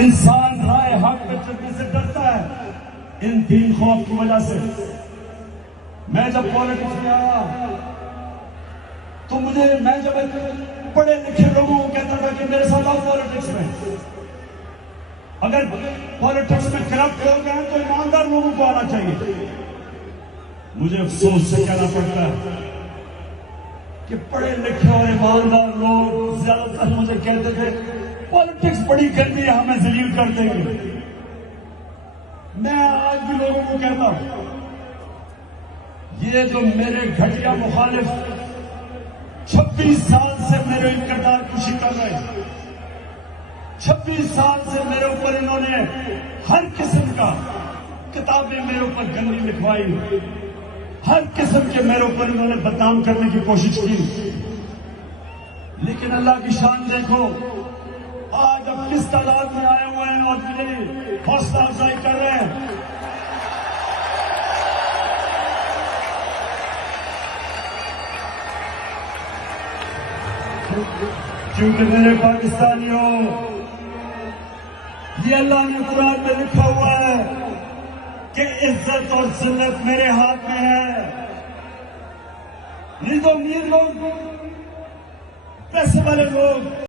इंसान राय हक पे चलने से डरता है, इन 3 खौफ की वजह से। मैं जब पॉलिटिक्स में आया तो मैं जब पढ़े लिखे लोगों को कहता था कि मेरे साथ आओ पॉलिटिक्स में, अगर पॉलिटिक्स में करप्ट हो गए तो ईमानदार लोगों को आना चाहिए। मुझे अफसोस से कहना पड़ता है कि पढ़े लिखे और ईमानदार लोग ज्यादातर मुझे कहते थे पॉलिटिक्स बड़ी गंदी है, हमें जलील कर देंगे। मैं आज भी लोगों को कहता हूं, ये जो मेरे घटिया मुखालिफ 26 साल से मेरे किरदार खुशी कर रहे हैं, 26 साल से मेरे ऊपर इन्होंने हर किस्म का किताबें मेरे ऊपर गंदी लिखवाई, हर किस्म के मेरे ऊपर इन्होंने बदनाम करने की कोशिश की। लेकिन अल्लाह की शान देखो, आज अब किस तादाद में आए हुए हैं और मेरी हौसला अफजाई कर रहे हैं। क्योंकि मेरे पाकिस्तानियों, ये अल्लाह ने कुरान में लिखा हुआ है कि इज्जत और जिल्लत मेरे हाथ में है। नहीं तो अमीर लोग, पैसे वाले लोग